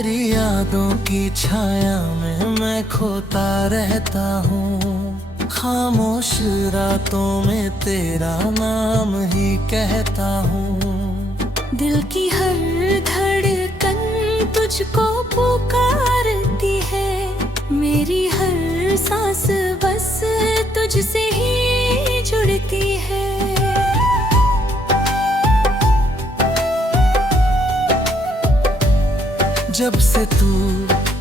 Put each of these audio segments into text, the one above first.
तेरी यादों की छाया में मैं खोता रहता हूँ। खामोश रातों में तेरा नाम ही कहता हूँ। दिल की हर धड़कन तुझको पुकारती है। मेरी हर सांस बस तुझसे ही जुड़ती है। जब से तू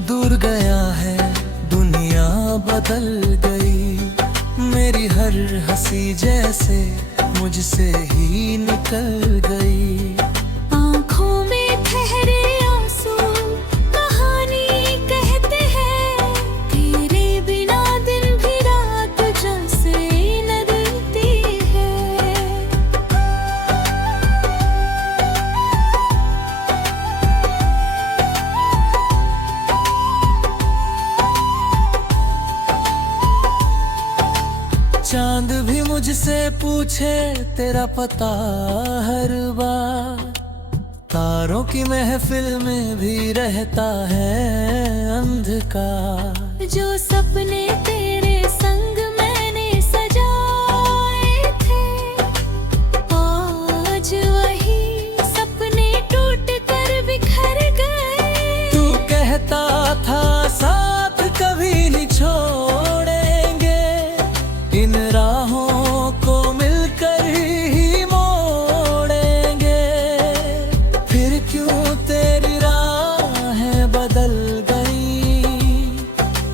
दूर गया है दुनिया बदल गई। मेरी हर हंसी जैसे मुझसे ही निकल गई। आँखों में ठहरे आंसू कहानी कहते हैं। तेरे बिना दिन भी रात जैसे लगती है। चांद भी मुझसे पूछे तेरा पता हर बार। तारों की महफिल में भी रहता है अंधकार। जो सपने तेरे संग मैंने सजाए थे, आज वही सपने टूट कर बिखर गए। तू कहता था साथ कभी नहीं छोड़ेंगे। इन राहों को मिलकर ही मोड़ेंगे। फिर क्यों तेरी राहें बदल गई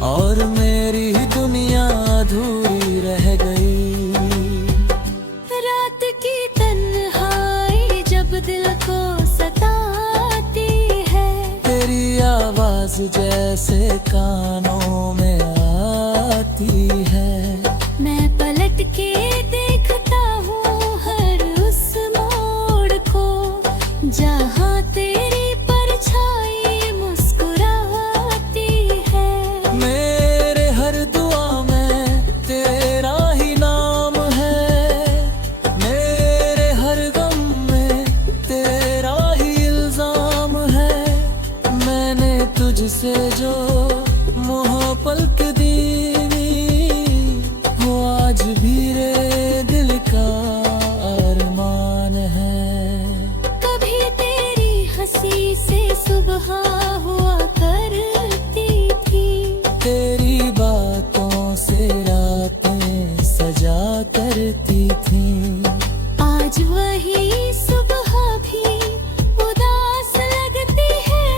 और मेरी दुनिया अधूरी रह गई। रात की तन्हाई जब दिल को सताती है, तेरी आवाज जैसे कानों में आती है। मैं पलट के देखता हूँ हर उस मोड़ को, जहाँ तेरी परछाई मुस्कुराती है। मेरे हर दुआ में तेरा ही नाम है। मेरे हर गम में तेरा ही इल्जाम है। मैंने तुझसे जो मोहब्बत दी आज भी रे दिल का अरमान है। कभी तेरी हंसी से सुबह हुआ करती थी। तेरी बातों से रातें सजा करती थी। आज वही सुबह भी उदास लगती है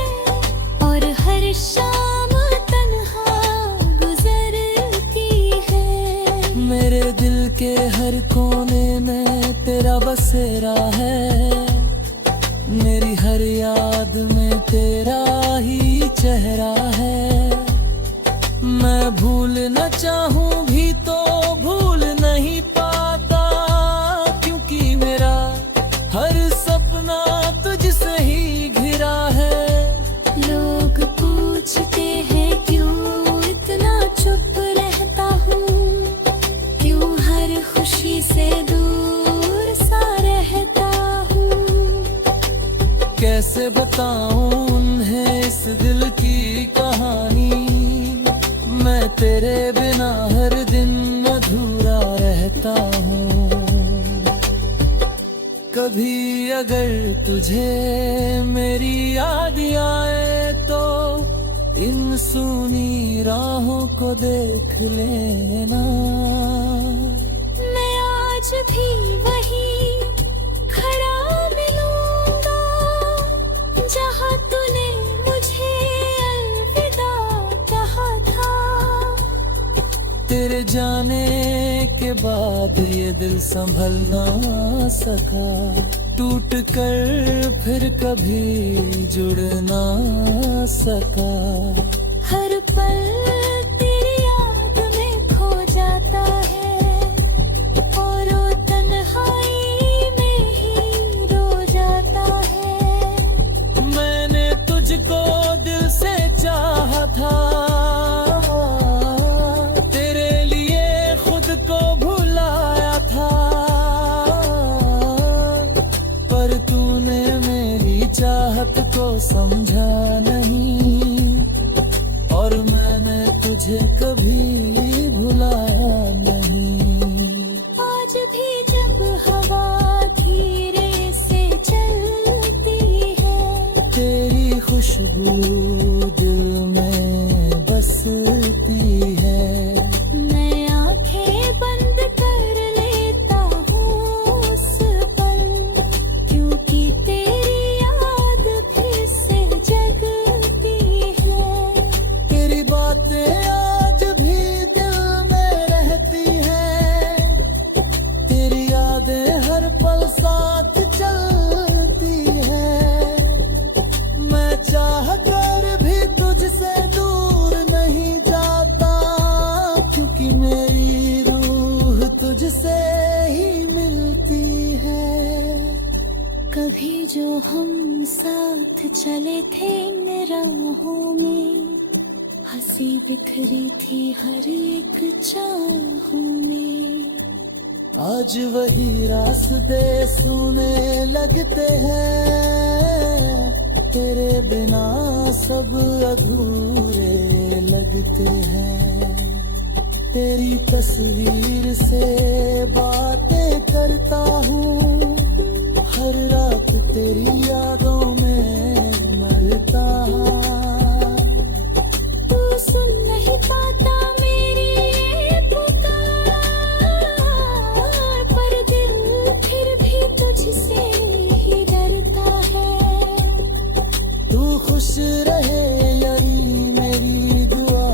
और हर शाम तन्हा गुजरती है। मेरे दिल के हर कोने में तेरा बसेरा है। मेरी हर याद में तेरा ही चेहरा है। मैं भूल न चाहूं भी तो भूल नहीं पाता, क्योंकि मेरा हर सपना तुझसे ही घिरा है। लोग पूछते हैं क्यों इतना चुप रहता हूँ, क्यों हर खुशी से दूर सा रहता हूँ। कैसे बताऊं उन्हें इस दिल की कहानी। मैं तेरे बिना हर दिन अधूरा रहता हूँ। कभी अगर तुझे मेरी याद आए तो इन सूनी राहों को देख लेना। मैं आज भी वही खड़ा मिलूंगा, जहाँ तूने मुझे अलविदा कहा था। तेरे जाने के बाद ये दिल संभल ना सका। टूट कर फिर कभी जुड़ ना सका। हर पल तेरी याद में खो जाता है और वो तन्हाई में ही रो जाता है। मैंने तुझको दिल से चाहा था। तेरे लिए खुद को भुलाया था। पर तूने मेरी चाहत को समझा नहीं, और मैंने तुझे कभी भुलाया नहीं। आज भी जब हवा धीरे से चलती है, तेरी खुशबू दिल में बसती है। मैं आंखें बंद कर लेता हूँ उस पल, क्योंकि तेरी याद फिर से जगती है। तेरी बातें आज भी दिल में रहती हैं, तेरी यादें हर पल साथ चलती है। मैं चाह कर भी तुझसे दूर नहीं जाता, क्योंकि मेरी रूह तुझसे ही मिलती है। कभी जो हम साथ चले थे राहों में, हंसी बिखरी थी हर एक चाहों में। आज वही रास्ते सुने लगते हैं, तेरे बिना सब अधूरे लगते हैं। तेरी तस्वीर से बातें करता हूँ, हर रात तेरी यादों में मरता। तू सुन नहीं पाता मेरी ये पुकार, पर दिल फिर भी तुझसे ही डरता है। तू खुश रहे यारी मेरी दुआ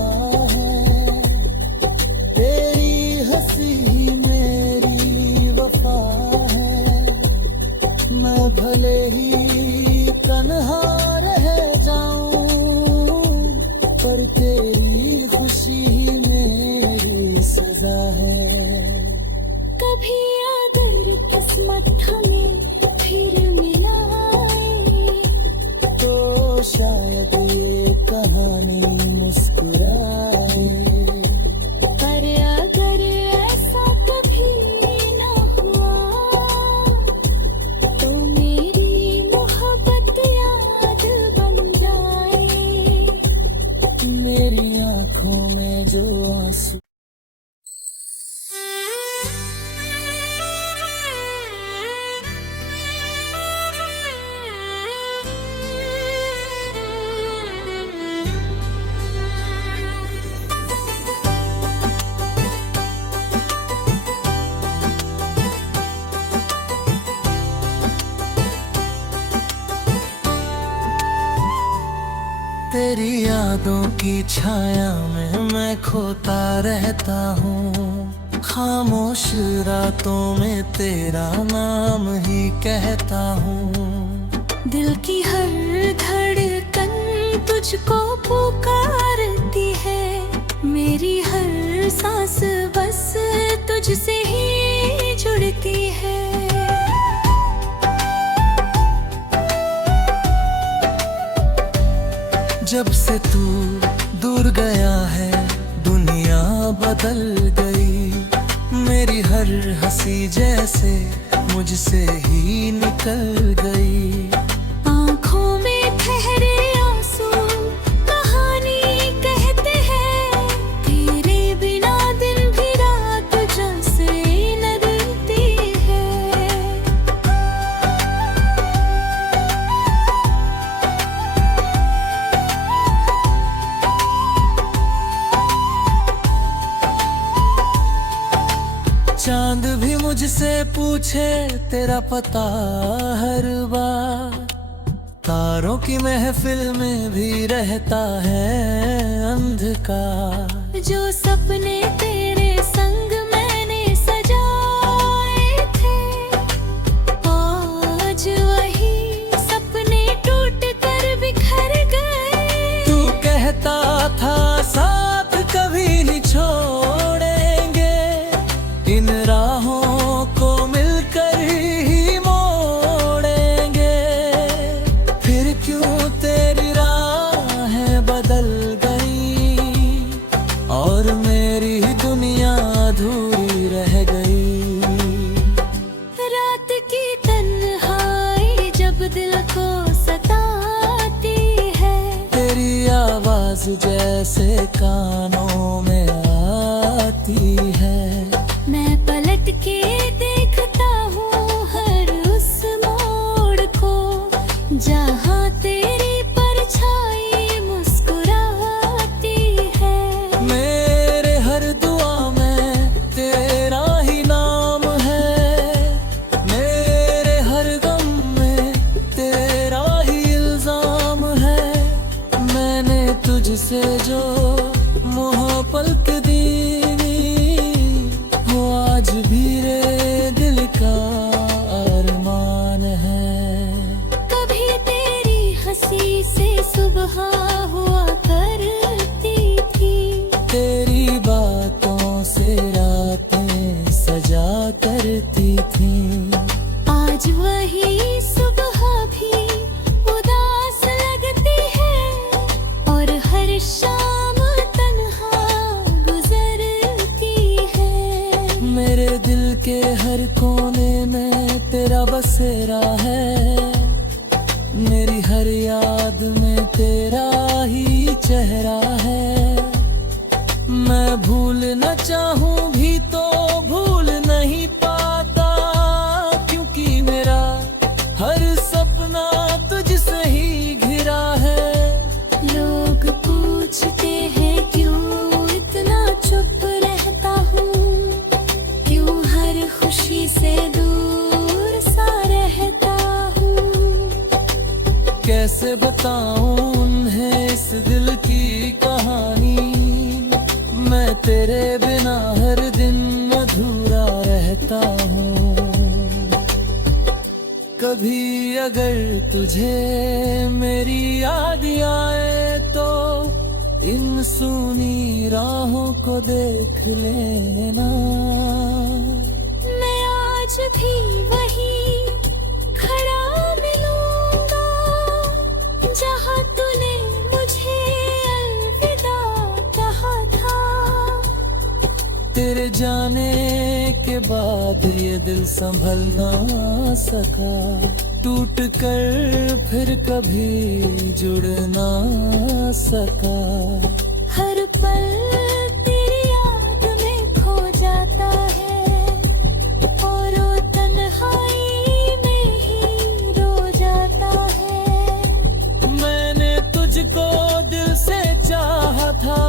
है, तेरी हंसी मेरी वफा है। मैं भले ही तन्हा रह जाऊं, पर तेरी खुशी ही मेरी सजा है। कभी अगर किस्मत हमें फिर मिलाए, तो शायद ये कहानी मुस्कुराए। पर अगर ऐसा कभी न हुआ, तो मेरी मोहब्बत याद बन जाए। मेरी आंखों में जो आंसू तेरी यादों की छाया में मैं खोता रहता हूँ। खामोश रातों में तेरा नाम ही कहता हूँ। दिल की हर धड़कन तुझको पुकारती है, मेरी हर सांस बस तुझसे ही जुड़ती है। जब से तू दूर गया है दुनिया बदल गई, मेरी हर हंसी जैसे मुझसे ही निकल गई। आँखों में ठहरे आंसू कहानी कहते हैं, तेरे बिना दिन भी रात जैसे लगती है। चांद भी मुझसे पूछे तेरा पता हर बार, तारों की महफिल में भी रहता है अंधकार। जो सपने तेरे संग मैंने सजाए थे, आज वही सपने टूट कर बिखर गए। तू कहता था साथ कभी नहीं छोड़ेंगे, इन राहों को मिलकर ही मोड़ेंगे। फिर क्यों तेरी राहें बदल गई, और मेरी दुनिया अधूरी रह गई। रात की तन्हाई जब दिल को सताए, जैसे कानों में आती है। मैं पलट के देखता हूँ हर उस मोड़ को जहाँ तेरी परछाई मुस्कुराती है। मेरे हर दुआ में तेरा ही नाम है, मेरे हर गम में तेरा ही इल्जाम है। मैंने तुझसे जो मोहब्बत दी वो आज भी रे दिल का अरमान है। कभी तेरी हंसी से सुबह हुआ करती थी, तेरी बातों से रातें सजा करती थी। आज वही सुबह भी उदास लगती है और हर शाम तन्हा गुजरती है। मेरे दिल के हर कोने में तेरा बसेरा है, मेरी हर याद में तेरा ही चेहरा है। मैं भूल न चाहूं भी तो भूल नहीं पाता, क्योंकि मेरा हर सपना तुझसे ही घिरा है। लोग पूछते हैं क्यों इतना चुप रहता हूँ, क्यों हर खुशी से दूर सा रहता हूँ। कैसे बताऊं उन्हें इस दिल की कहानी, मैं तेरे बिना हर दिन अधूरा रहता हूँ। कभी अगर तुझे मेरी याद आए तो इन सूनी राहों को देख लेना। मैं आज भी वही खड़ा मिलूंगा जहाँ तूने मुझे अलविदा कहा था। तेरे जाने के बाद ये दिल संभल ना सका, टूट कर फिर कभी जुड़ ना सका। हर पल तेरी याद में खो जाता है और वो तन्हाई में ही रो जाता है। मैंने तुझको दिल से चाहा था,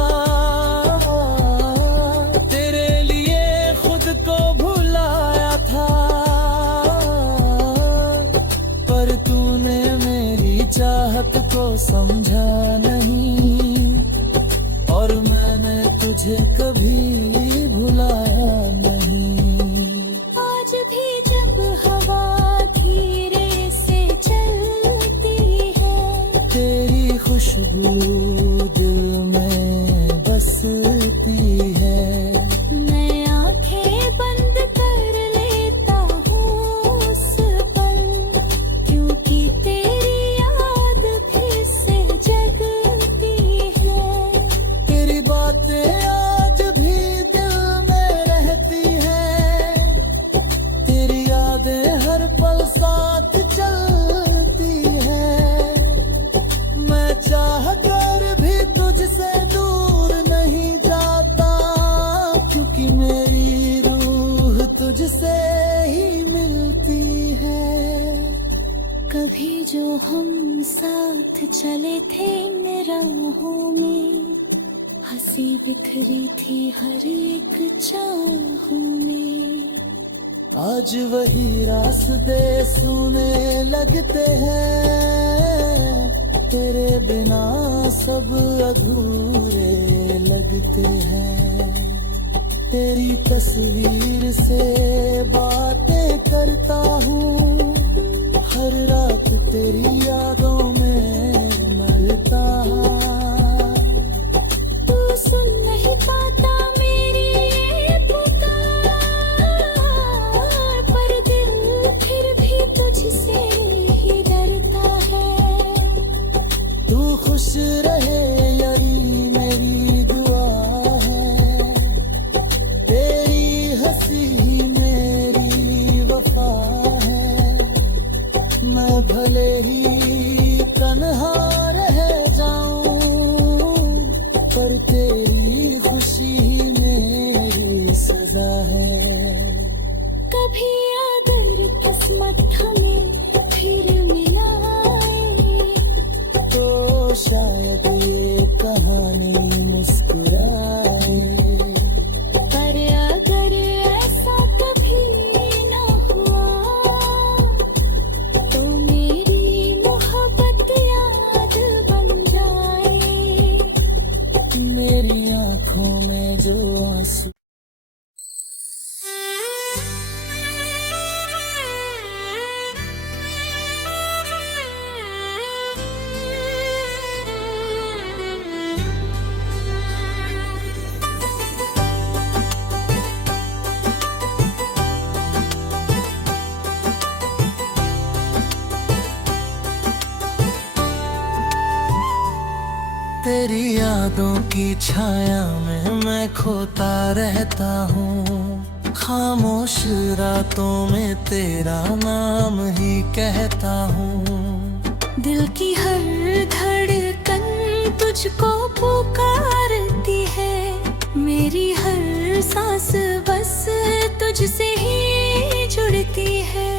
तेरे लिए खुद को भुलाया था, पर तूने मेरी चाहत को समझा नहीं और मैंने तुझे कभी भुलाया नहीं। आज भी जब हवा धीरे से चलती है, तेरी खुशबू दिल में बसती है। मैं आंखें बंद कर लेता हूँ उस पल, क्योंकि तेरी याद फिर से जगती है। तेरी बातें आज भी दिल में रहती हैं, तेरी यादें हर पल साथ चलती हैं। मैं चाह कर भी तुझसे दूर नहीं जाता, क्योंकि मेरी रूह तुझसे ही मिलती है। कभी जो हम साथ चले थे राहों में, हंसी बिखरी थी हर एक चाहों में। आज वही रास्ते सुने लगते हैं, तेरे बिना सब अधूरे लगते हैं। तेरी तस्वीर से बातें करता हूँ, हर रात तेरी यादों में मरता। तू सुन नहीं पाता मेरी ये पुकार, पर दिल फिर भी तुझसे ही डरता है। तू खुश रहे यारी मेरी दुआ है, तेरी हंसी मेरी वफा है। मैं भले ही तन्हा रह जाऊं, तेरी यादों की छाया में मैं खोता रहता हूँ। खामोश रातों में तेरा नाम ही कहता हूँ। दिल की हर धड़कन तुझको पुकारती है, मेरी हर सांस बस तुझसे ही जुड़ती है।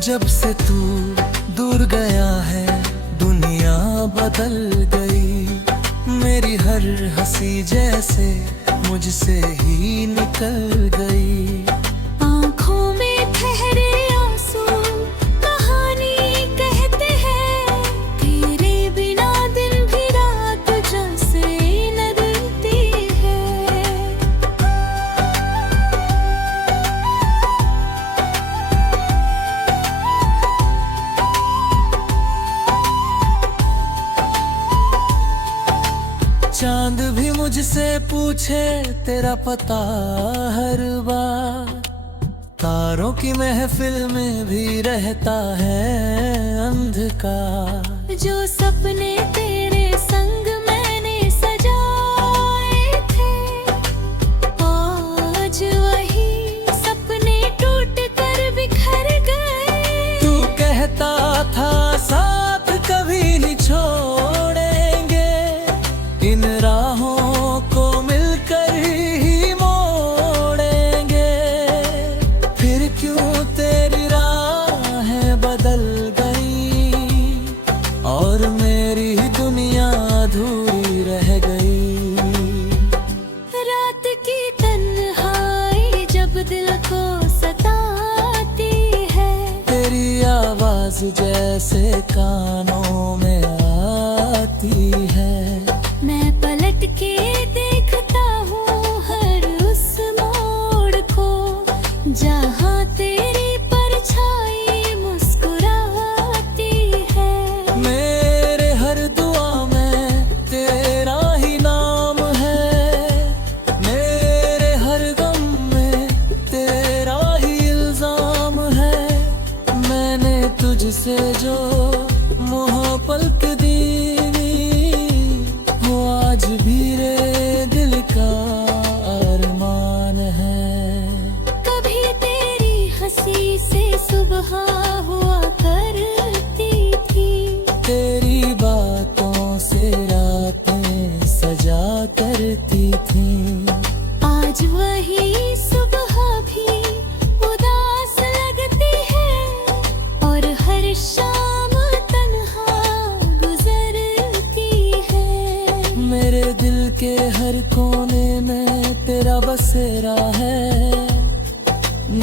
जब से तू दूर गया है दुनिया बदल गई, मेरी हर हंसी जैसे मुझसे ही निकल गई। आँखों में ठहरे आंसू कहानी कहते हैं, तेरे बिना दिन भी रात जैसे लगती है। चांद भी मुझसे पूछे तेरा पता हर बार, तारों की महफिल में भी रहता है अंधकार। जो सपने तेरे संग मैंने सजाए थे, आज वही सपने टूट कर बिखर गए। तू कहता था साथ कभी नहीं छोड़ेंगे, इन राहों को मिलकर ही मोड़ेंगे। फिर क्यों तेरी राहें बदल गई और मेरी दुनिया अधूरी रह गई। रात की तन्हाई जब दिल को सताती है, तेरी आवाज जैसे कानों में आती है। मैं पलट के देखता हूँ हर उस मोड़ को, जहाँ तेरी परछाई मुस्कुराती है। मेरे हर दुआ में तेरा ही नाम है, मेरे हर गम में तेरा ही इल्जाम है। मैंने तुझसे जो मोहब्बत दी वो आज भी रे दिल का अरमान है। कभी तेरी हंसी से सुबह हुआ करती थी, तेरी बातों से रातें सजा करती थी। आज वही सुबह भी उदास लगती है, और हर शाम तन्हा गुजरती है। मेरे दिल के हर कोने में तेरा बसेरा है,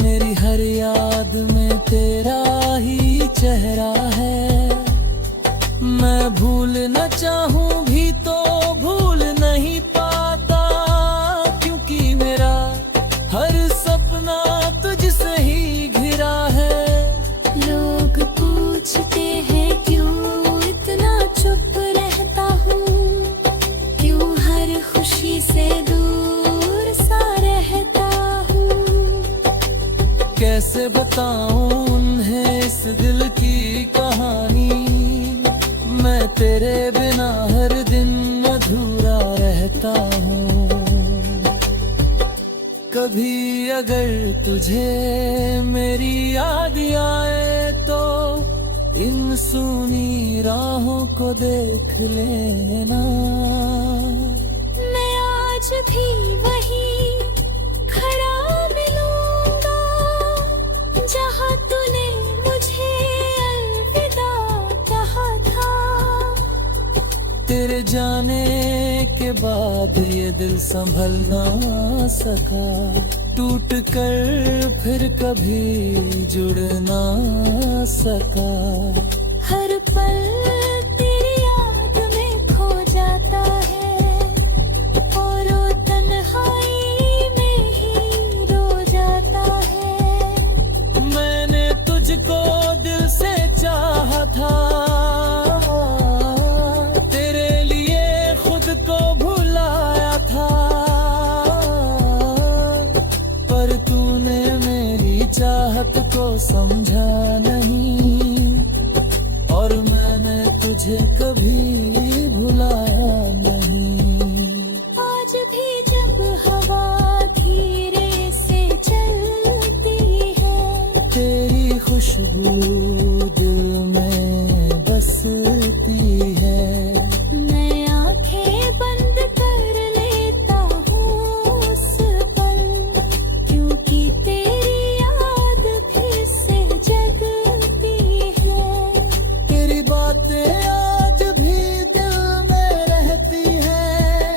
मेरी हर याद में तेरा ही चेहरा है। मैं भूल न चाहूं भी तो भूल नहीं पाता, क्योंकि मेरा हर सपना तुझसे ही घिरा है। लोग पूछते हैं क्यों इतना चुप रहता हूँ, क्यों हर खुशी से दूर सा रहता हूँ। कैसे बताऊं उन्हें इस दिल की कहानी, मैं तेरे बिना हर दिन अधूरा रहता हूँ। कभी अगर तुझे मेरी याद आए तो इन सूनी राहों को देख लेना। मैं आज भी वही खड़ा मिलूंगा, जहाँ तूने मुझे अलविदा कहा था। तेरे जाने के बाद ये दिल संभल ना सका, टूट कर फिर कभी जुड़ ना सका। हर पल तेरी याद में खो जाता है, और वो तन्हाई में ही रो जाता है। मैंने तुझको दिल से चाहा था, तेरे लिए खुद को भुलाया था, पर तूने मेरी चाहत को समझा नहीं, और मैंने तुझे कभी भुलाया नहीं। आज भी जब हवा धीरे से चलती है, तेरी खुशबू दिल में बसती है। मैं आंखें बंद कर लेता हूँ उस पल, क्योंकि तेरी याद फिर से जगती है। तेरी बातें आज भी दिल में रहती हैं,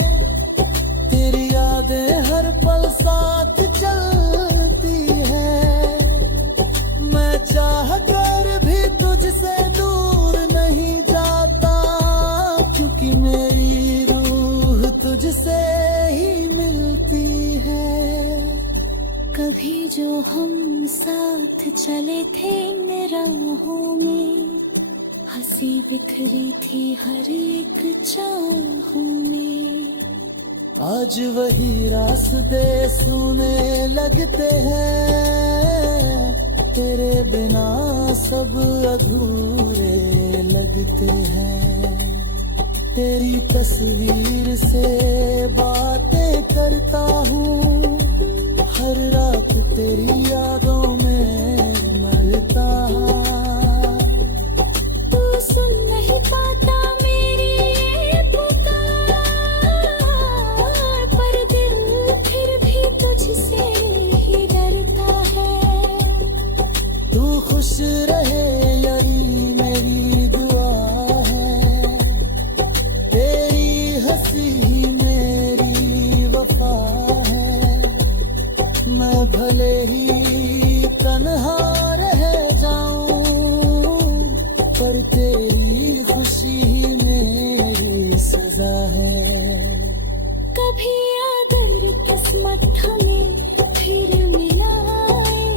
तेरी यादें हर पल साथ चलती है। मैं चाह कर भी तुझसे दूर नहीं जाता, क्योंकि मेरी रूह तुझसे ही मिलती है। कभी जो हम साथ चले थे इन राहों में, हंसी बिखरी थी हर एक चाहों में। आज वही रास्ते सुने लगते हैं, तेरे बिना सब अधूरे लगते हैं। तेरी तस्वीर से बातें करता हूँ, हर रात तेरी यादों में मरता। तू सुन नहीं पाता मेरी ये पुकार, पर दिल फिर भी तुझसे ही डरता है। तू खुश रहे यही मेरी दुआ है, तेरी हंसी ही मेरी वफा है। मैं भले ही तन्हा रह जाऊं, पर तेरी खुशी ही मेरी सजा है। कभी अगर किस्मत हमें फिर मिलाए,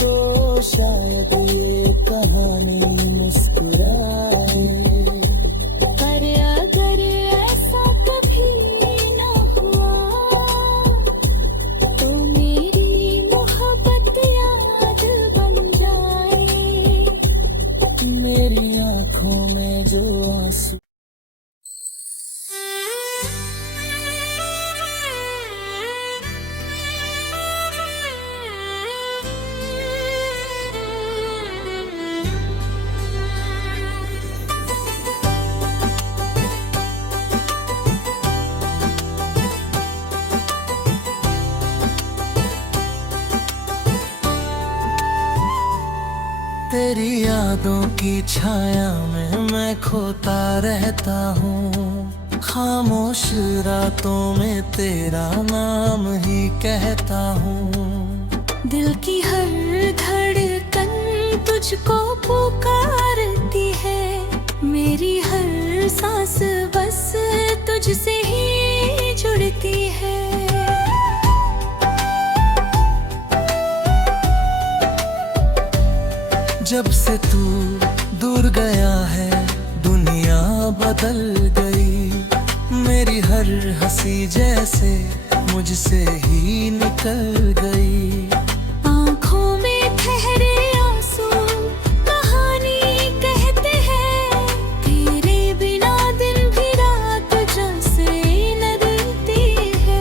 तो शायद ये कहानी मुस्कुराए। पर अगर ऐसा कभी न हुआ, तो मेरी मोहब्बत याद बन जाए। मेरी आंखों में जो आंसू तेरी यादों की छाया में मैं खोता रहता हूँ। खामोश रातों में तेरा नाम ही कहता हूँ। दिल की हर धड़कन तुझको पुकारती है, मेरी हर सांस बस तुझसे ही जुड़ती है। जब से तू दूर गया है दुनिया बदल गई, मेरी हर हंसी जैसे मुझसे ही निकल गई। आँखों में ठहरे आंसू कहानी कहते हैं, तेरे बिना दिन भी रात जैसे लगती है।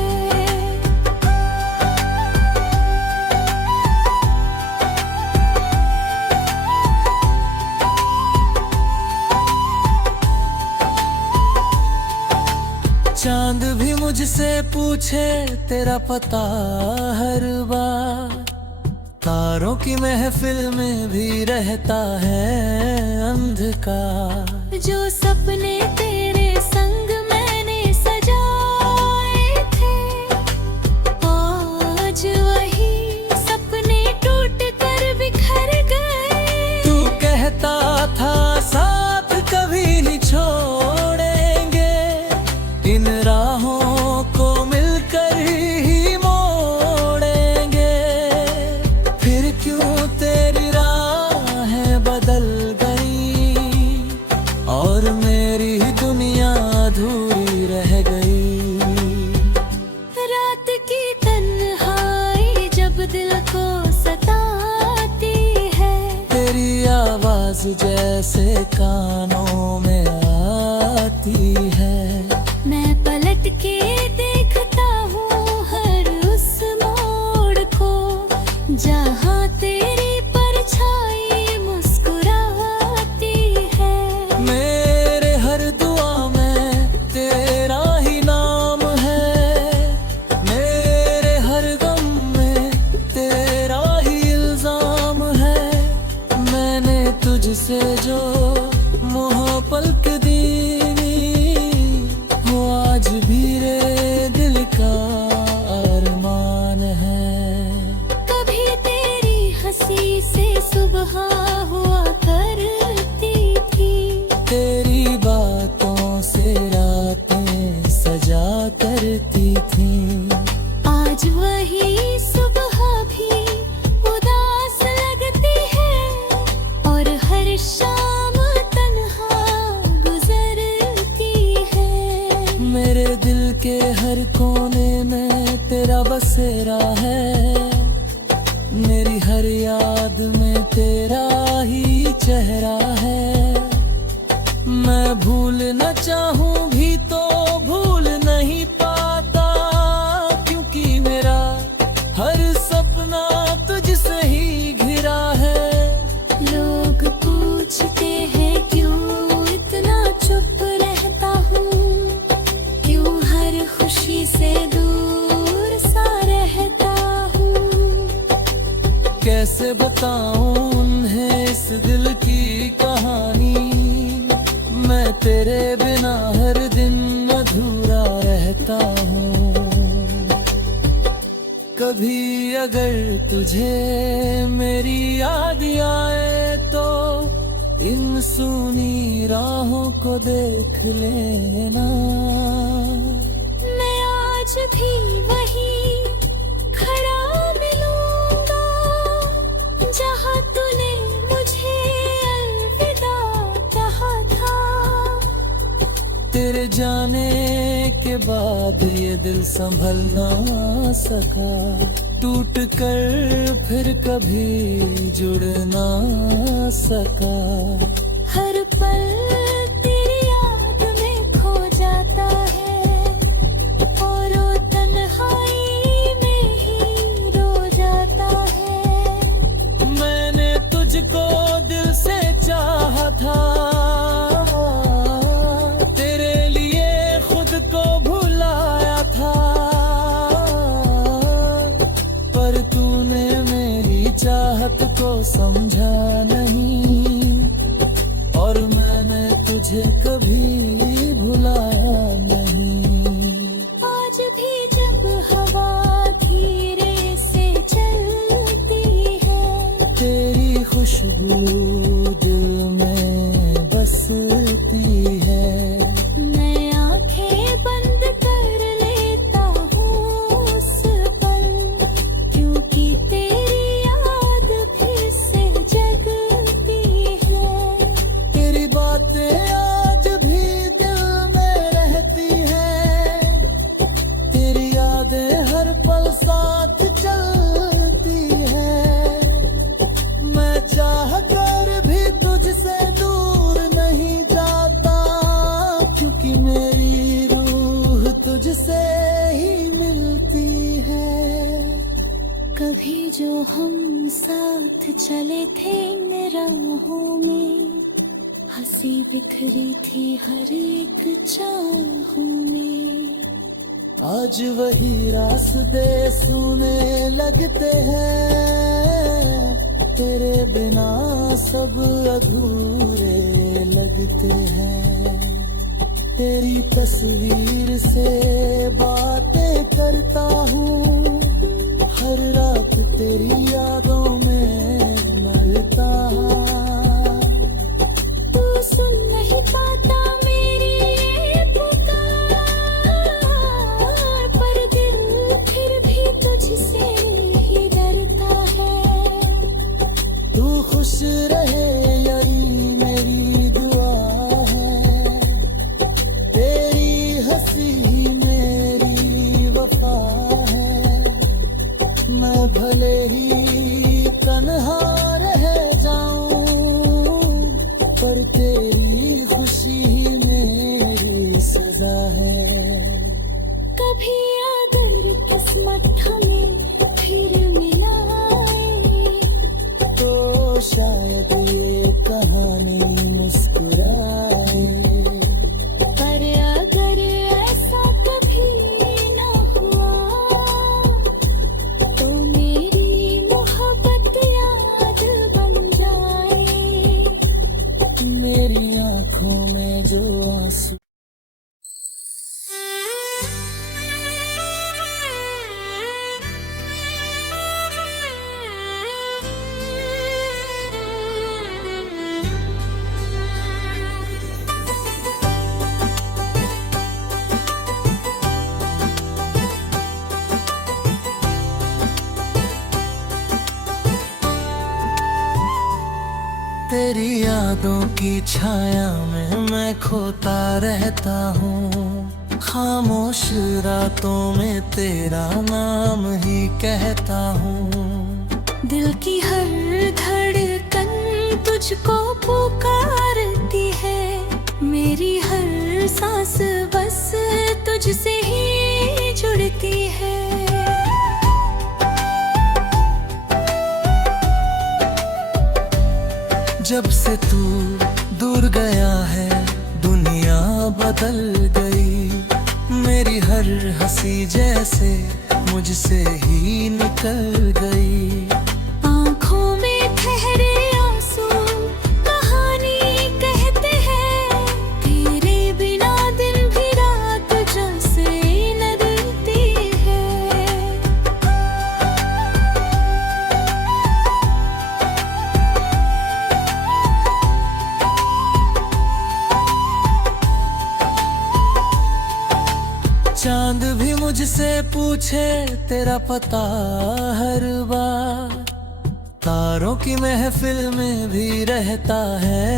चांद भी मुझसे पूछे तेरा पता हर बार, तारों की महफिल में भी रहता है अंधकार। जो सपने तेरे संग मैंने सजाए थे, आज वही सपने टूट कर बिखर गए। तू कहता था साथ कभी नहीं छोड़ेंगे, इन राहों को मिलकर ही मोड़ेंगे। फिर क्यों तेरी राहें बदल गई, और मेरी दुनिया अधूरी रह गई। रात की तन्हाई जब दिल को सताए, जैसे कानों में आती है। मैं पलट के देखता हूँ हर उस मोड़ को जहाँ तेरी परछाई मुस्कुराती है। मेरे हर दुआ में तेरा ही नाम है, मेरे हर गम में तेरा ही इल्जाम है। मैंने तुझसे जो मोहब्बत दी वो आज भी रे दिल का अरमान है। कभी तेरी हंसी से सुबह हुआ करती थी, तेरी बातों से रातें सजा करती थी। आज वही सुबह भी उदास लगती है और हर शाम तन्हा गुजरती है। मेरे दिल के हर कोने में तेरा बसेरा है, मेरी हर याद में तेरा ही चेहरा है। मैं भूल न चाहूं भी तो भूल नहीं पाता, क्योंकि मेरा हर सपना तुझसे ही घिरा है। लोग पूछते हैं क्यों इतना चुप रहता हूँ, क्यों हर खुशी से दूर सा रहता हूँ। कैसे बताऊं उन्हें इस दिल की कहानी, मैं तेरे बिना हर दिन अधूरा रहता हूँ। कभी अगर तुझे मेरी याद आए तो इन सूनी राहों को देख लेना। मैं आज भी वही खड़ा मिलूंगा जहाँ तूने मुझे अलविदा कहा था। तेरे जाने के बाद ये दिल संभल ना सका, टूट कर फिर कभी जुड़ ना सका। हर पल तेरी याद में खो जाता है और वो तन्हाई में ही रो जाता है। मैंने तुझको दिल से चाहा था, तेरे लिए खुद को भुलाया था, पर तूने मेरी चाहत को समझा नहीं और मैंने तुझे कभी भुलाया नहीं। आज भी जब हवा धीरे से चलती है, तेरी खुशबू दिल में बसती है। मैं आंखें बंद कर लेता हूँ उस पल, क्योंकि तेरी याद फिर से जगती है। तेरी बातें आज भी दिल में रहती हैं, तेरी यादें हर पल साथ चलती हैं। मैं चाह कर भी तुझसे दूर नहीं जाता, क्योंकि मेरी रूह तुझसे ही मिलती है। कभी जो हम साथ चले थे इन राहों में, हंसी बिखरी थी हर एक चाहों में। आज वही रास्ते सुने लगते हैं, तेरे बिना सब अधूरे लगते हैं। तेरी तस्वीर से बातें करता हूँ, हर रात तेरी यादों में मरता। तू सुन नहीं पाता मेरी ये पुकार, पर दिल फिर भी तुझसे ही डरता है। तू खुश रहे यारी मेरी दुआ है, तेरी हंसी मेरी वफा है। मैं भले ही तेरी यादों की छाया में मैं खोता रहता हूँ। खामोश रातों में तेरा नाम ही कहता हूँ। दिल की हर धड़कन तुझको पुकारती है, मेरी हर सांस बस तुझसे ही जुड़ती है। जब से तू दूर गया है दुनिया बदल गई। मेरी हर हंसी जैसे मुझसे ही निकल गई। आँखों में ठहरे आंसू कहानी कहते हैं, तेरे बिना दिन भी रात जैसे नदीती है। चांद भी मुझसे पूछे तेरा पता हर बार। तारों की महफिल में भी रहता है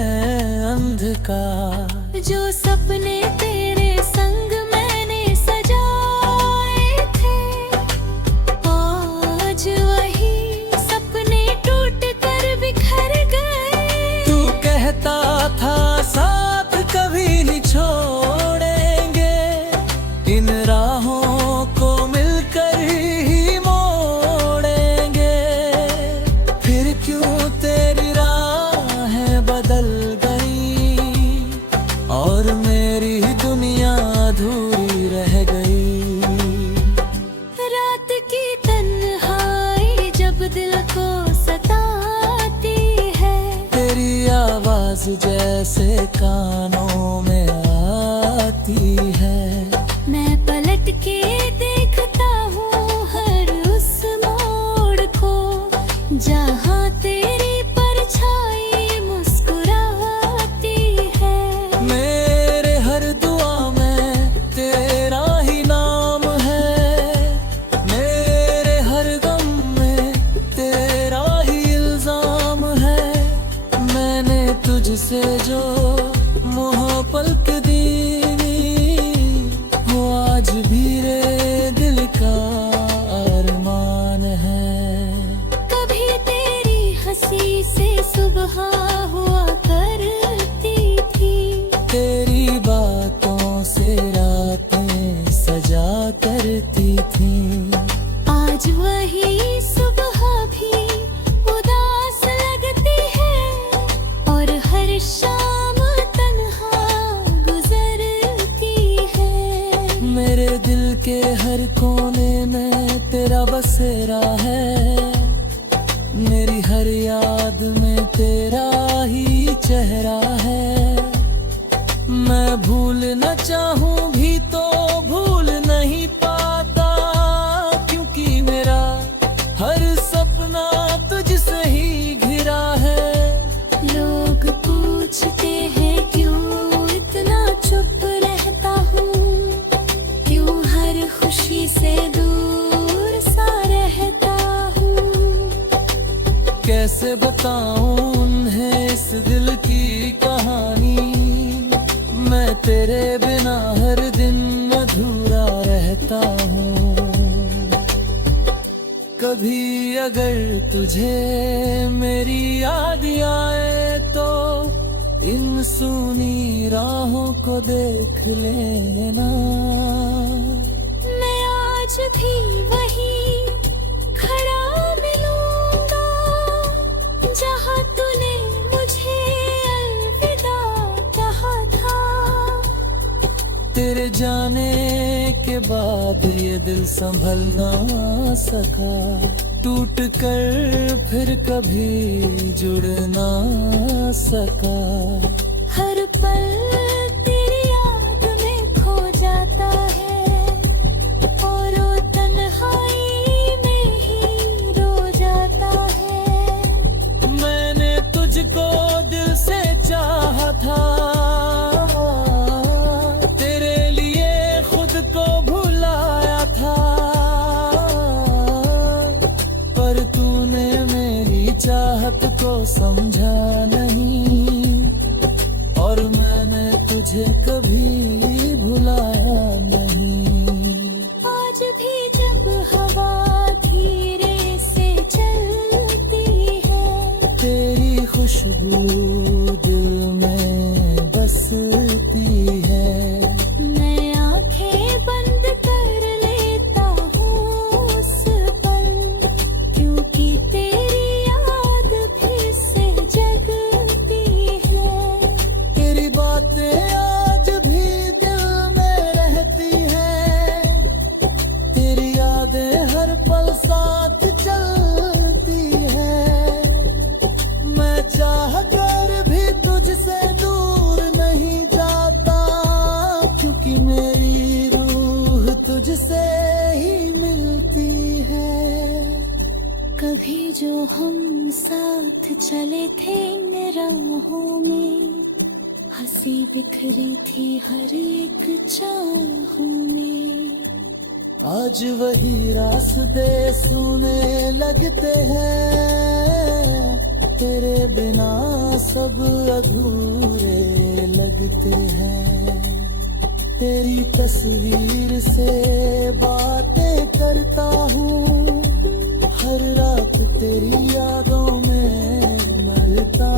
अंधकार। जो सपने तेरे संग मैंने सजाए थे, आज वही सपने टूट कर बिखर गए। तू कहता था साथ कभी नहीं छोड़ेंगे, इन राहों को मिलकर ही मोड़ेंगे। फिर क्यों तेरी राहें बदल गई और मेरी दुनिया अधूरी रह गई। रात की तन्हाई जब दिल को सताती है, तेरी आवाज जैसे कानों में आती है। मैं पलट के देखता हूँ हर उस मोड़ को, जहाँ तेरी परछाई मुस्कुराती है। मेरे हर दुआ में तेरा ही नाम है, मेरे हर गम में तेरा ही इल्जाम है। मैंने तुझसे जो मोहब्बत दी आज भी रे दिल का अरमान है। कभी तेरी हंसी से सुबह हुआ करती थी, तेरी बातों से रातें सजा करती थी। आज वही सुबह भी उदास लगती है, और हर शाम तन्हा गुजरती है। मेरे दिल के हर कोने में तेरा बसेरा है, मेरी हर याद में तेरा ही चेहरा है। मैं भूल न चाहूं भी तो भूल नहीं पाता, क्योंकि मेरा हर सपना तुझसे ही घिरा है। लोग पूछते हैं क्यों इतना चुप रहता हूँ, क्यों हर खुशी से दूर सा रहता हूँ। कैसे बताऊं उन्हें इस दिल की कहानी, मैं तेरे बिना हर दिन अधूरा रहता हूँ। कभी अगर तुझे मेरी याद आए तो इन सूनी राहों को देख लेना। मैं आज भी वही खड़ा मिलूंगा, जहाँ तूने मुझे अलविदा कहा था। तेरे जाने के बाद ये दिल संभल ना सका, टूट कर फिर कभी जुड़ ना सका। हर पल तेरी याद में खो जाता है, और वो तन्हाई में ही रो जाता है। मैंने तुझको दिल से चाहा था, तेरे लिए खुद को भुलाया था, पर तूने मेरी चाहत को समझा नहीं, और मैंने तुझे कभी भुलाया नहीं। आज भी जब हवा धीरे से चलती है, तेरी खुशबू दिल में बसती है। मैं आंखें बंद कर लेता हूँ उस पल, क्योंकि तेरी याद फिर से जगती है। तेरी बातें आज भी दिल में रहती हैं, तेरी यादें हर पल साथ चलती है। मैं चाह कर भी तुझसे दूर नहीं जाता, क्योंकि मेरी रूह तुझसे ही मिलती है। कभी जो हम साथ चले थे इन राहों में, हंसी बिखरी थी हर एक चाहों में। आज वही रास्ते सुने लगते हैं, तेरे बिना सब अधूरे लगते हैं। तेरी तस्वीर से बातें करता हूँ, हर रात तेरी यादों में मरता